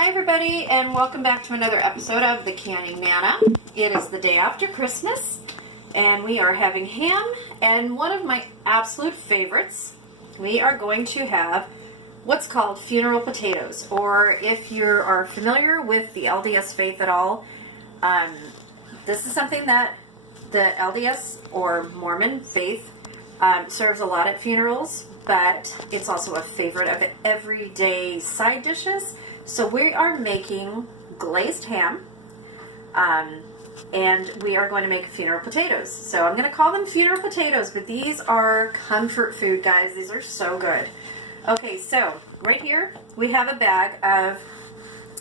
Hi everybody, and welcome back to another episode of The Canning Nana. It is the day after Christmas, and we are having ham, and one of my absolute favorites, we are going to have what's called funeral potatoes, or if you are familiar with the LDS faith at all, this is something that the LDS or Mormon faith serves a lot at funerals, but it's also a favorite of everyday side dishes. So we are making glazed ham, and we are going to make funeral potatoes. So I'm going to call them funeral potatoes, but these are comfort food, guys. These are so good. Okay, so right here we have a bag of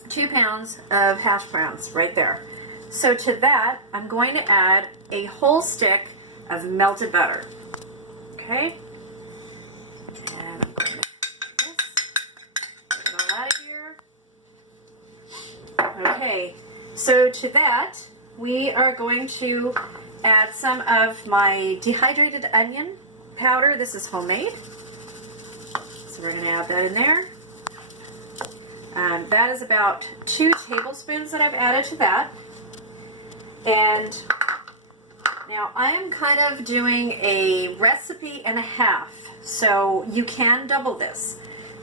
2 pounds of hash browns right there. So to that, I'm going to add a whole stick of melted butter. Okay? And I'm going to get it all out of here. Okay, so to that, we are going to add some of my dehydrated onion powder. This is homemade. So we're going to add that in there. That is about 2 tablespoons that I've added to that. And now I am kind of doing a recipe and a half, so you can double this.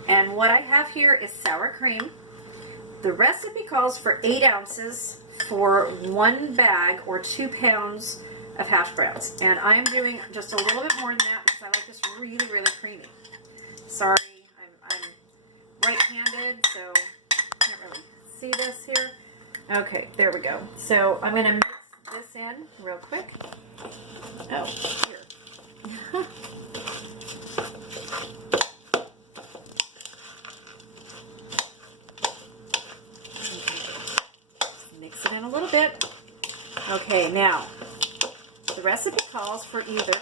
And what I have here is sour cream. The recipe calls for 8 ounces for 1 bag or 2 pounds of hash browns. And I am doing just a little bit more than that because I like this really, really creamy. Sorry, I'm right-handed, so you can't really see this here. Okay, there we go. So I'm going to mix this in real quick. Oh, here. Mix it in a little bit. Okay, now the recipe calls for either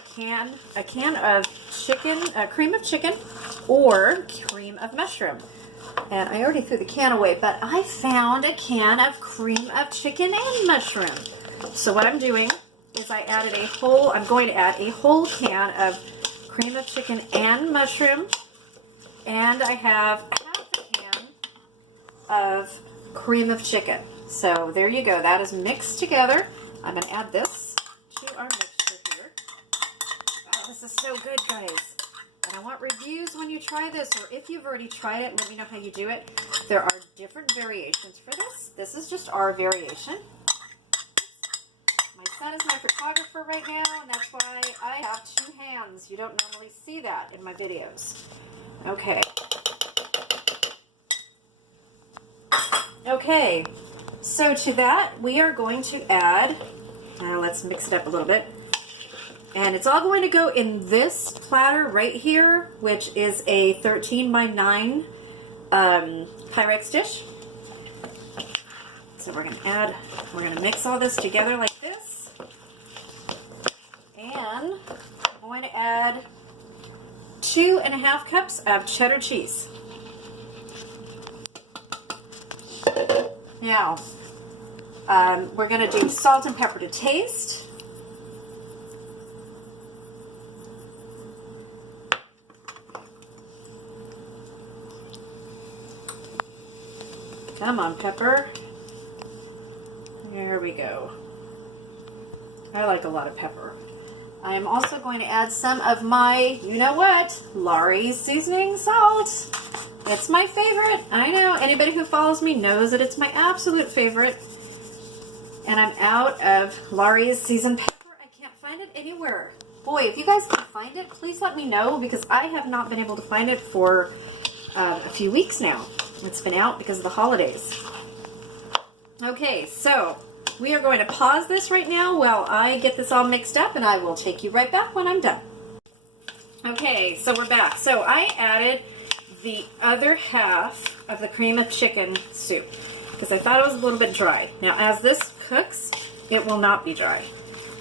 a can of chicken, cream of chicken, or cream of mushroom. And I already threw the can away, but I found a can of cream of chicken and mushroom. So what I'm doing is I'm going to add a whole can of cream of chicken and mushroom, and I have half a can of cream of chicken. So there you go. That is mixed together. I'm going to add this to our mixture here. Oh, this is so good, guys. And I want reviews when you try this, or if you've already tried it, let me know how you do it. There are different variations for this. This is just our variation. My son is my photographer right now, and that's why I have 2 hands. You don't normally see that in my videos. Okay. Okay. So to that, we are going to add, let's mix it up a little bit. And it's all going to go in this platter right here, which is a 13 by 9 Pyrex dish. So we're going to mix all this together like this. And I'm going to add 2.5 cups of cheddar cheese. Now, we're going to do salt and pepper to taste. Come on, pepper. There we go. I like a lot of pepper. I am also going to add some of my, you know what, Laurie's seasoning salt. It's my favorite. I know. Anybody who follows me knows that it's my absolute favorite. And I'm out of Laurie's seasoned pepper. I can't find it anywhere. Boy, if you guys can find it, please let me know, because I have not been able to find it for a few weeks now. It's been out because of the holidays. Okay, so we are going to pause this right now while I get this all mixed up, and I will take you right back when I'm done. Okay, so we're back. So I added the other half of the cream of chicken soup because I thought it was a little bit dry. Now, as this cooks, it will not be dry,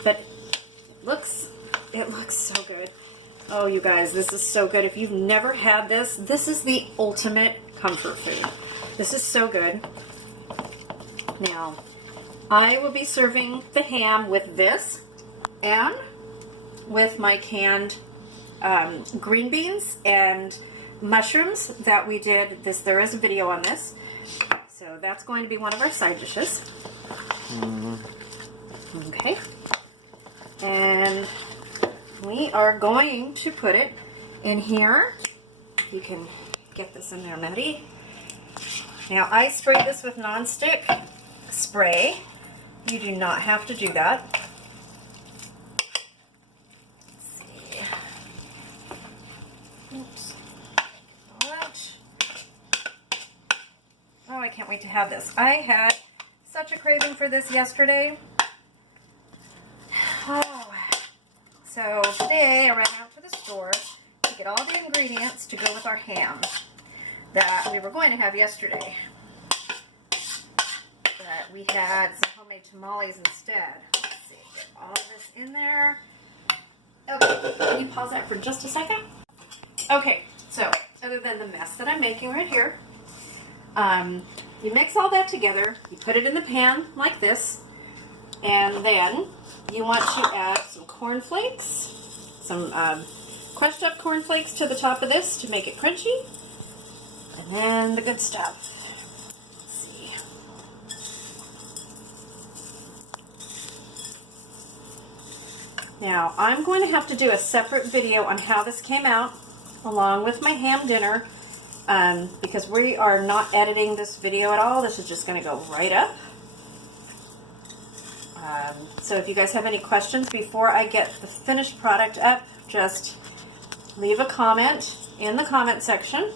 but it looks so good. Oh, you guys, this is so good. If you've never had this, this is the ultimate comfort food. This is so good. Now, I will be serving the ham with this and with my canned green beans and mushrooms that we did. There is a video on this. So that's going to be one of our side dishes. Okay. And we are going to put it in here. You can get this in there, Maddie. Now, I sprayed this with nonstick spray. You do not have to do that. Let's see. Oops. All right. Oh, I can't wait to have this. I had such a craving for this yesterday. Oh. So today I ran out to the store to get all the ingredients to go with our ham that we were going to have yesterday. But we had some homemade tamales instead. Let's see, get all of this in there. Okay, can you pause that for just a second? Okay, so other than the mess that I'm making right here, you mix all that together, you put it in the pan like this, and then you want to add some cornflakes, some crushed up cornflakes to the top of this to make it crunchy, and then the good stuff. Let's see. Now, I'm going to have to do a separate video on how this came out, along with my ham dinner, because we are not editing this video at all. This is just going to go right up. So if you guys have any questions before I get the finished product up, just leave a comment in the comment section.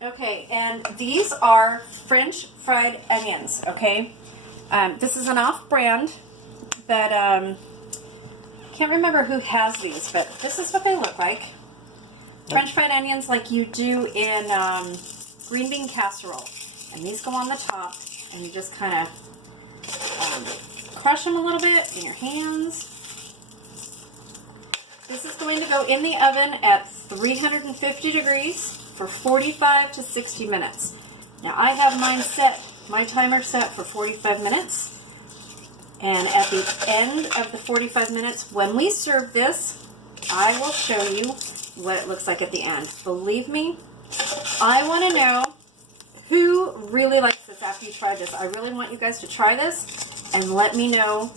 Okay, and these are French fried onions, okay? This is an off-brand, but I can't remember who has these, but this is what they look like. French fried onions like you do in green bean casserole. And these go on the top, and you just kind of crush them a little bit in your hands. This is going to go in the oven at 350 degrees for 45 to 60 minutes. Now I have mine set, my timer set for 45 minutes. And at the end of the 45 minutes, when we serve this, I will show you what it looks like at the end. Believe me, I want to know who really likes this after you try this. I really want you guys to try this and let me know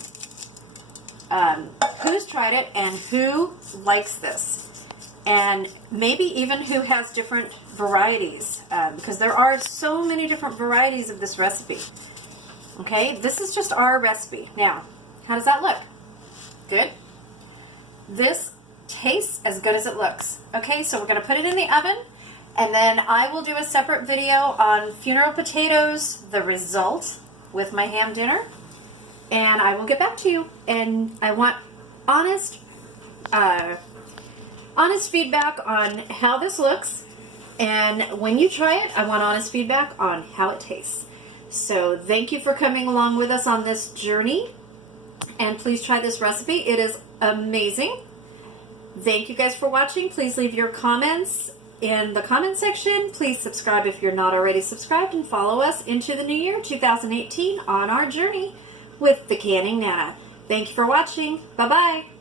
who's tried it and who likes this. And maybe even who has different varieties, because there are so many different varieties of this recipe. Okay, this is just our recipe. Now, how does that look? Good? This tastes as good as it looks. Okay, so we're going to put it in the oven, and then I will do a separate video on funeral potatoes, the result with my ham dinner, and I will get back to you. And I want honest feedback on how this looks, and when you try it, I want honest feedback on how it tastes. So thank you for coming along with us on this journey, and please try this recipe. It is amazing. Thank you guys for watching. Please leave your comments in the comment section. Please subscribe if you're not already subscribed, and follow us into the new year 2018 on our journey with the Canning Nana. Thank you for watching. Bye-bye.